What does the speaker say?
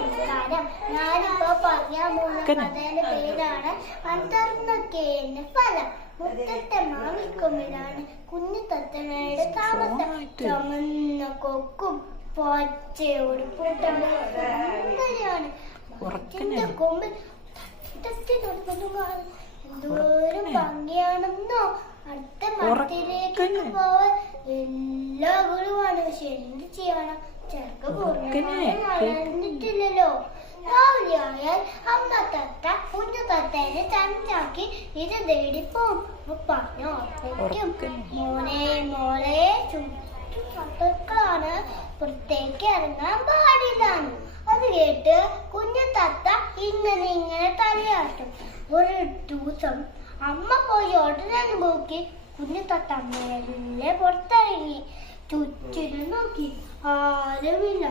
നമസ്കാരം. ഞാനിപ്പോ പറയാൻ പോകുന്ന കഥയുടെ പേരാണ് അന്തർന്നൊക്കെയെന്ന് ഫലം. മുറ്റത്തെ മാവിക്കൊമ്പിലാണ് കുഞ്ഞു തത്തമ്മയുടെ താമസം. ചുമന്ന കൊക്കും പച്ചയോട് സുന്ദരിയാണ്. മരത്തിന്റെ കൊമ്പിൽ തട്ടി നടക്കുന്നു. എന്തോരം ഭംഗിയാണെന്നോ. അടുത്ത മരത്തിലേക്ക് പോവാൻ എല്ലാ ഗുരുവാണ്. പക്ഷെ എന്ത് ചെയ്യണം, ചെറുക്ക് പൂർണ്ണമായും വളർന്നിട്ടില്ലല്ലോ. രാവിലെ ആയാൽ അമ്മ തത്ത കുഞ്ഞു തത്തേനെ തനിച്ചാക്കി ഇത് തേടിപ്പോവും. പറഞ്ഞോ മോനെ മോളെ ചുറ്റും തത്തക്കളാണ്, പുറത്തേക്ക് ഇറങ്ങാൻ പാടില്ലാന്ന്. അത് കേട്ട് കുഞ്ഞു തത്ത ഇങ്ങനെ തലയാട്ടും. ഒരു ദിവസം അമ്മ പോയി ഉടനെ നോക്കി കുഞ്ഞു തത്ത മെല്ലെ പുറത്തിറങ്ങി. ചുറ്റിനും നോക്കി, ആരുമില്ല.